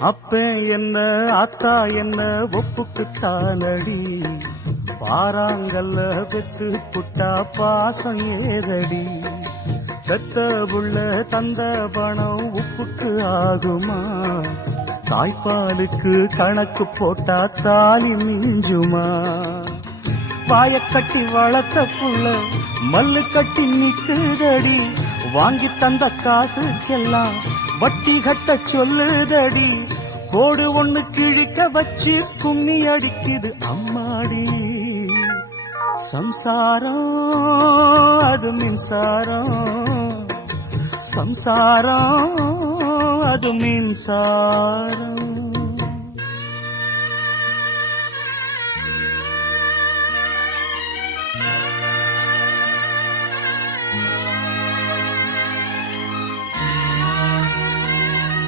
அப்ப என்ன ஆத்தா என்ன ஒப்புக்குத்தானடி, பாறாங்கல்ல பெத்து புட்டா பாசம் ஏதடி. பெத்த புள்ள தந்த பணம் உப்புக்கு ஆகுமா, தாய்ப்பாலுக்கு கணக்கு போட்டா தாலி மிஞ்சுமா. வாயக்கட்டி வளர்த்த புள்ள மல்லு கட்டி நிக்குதடி, வாங்கி தந்த காசுக்கெல்லாம் வட்டி கட்ட சொல்லுதடி. கோடு ஒண்ணு கிழிக்க வச்சு கும்மி அடிக்குது அம்மாடி. சம்சாரம் அது மின்சாரம், சம்சாரம் அது மின்சாரம்.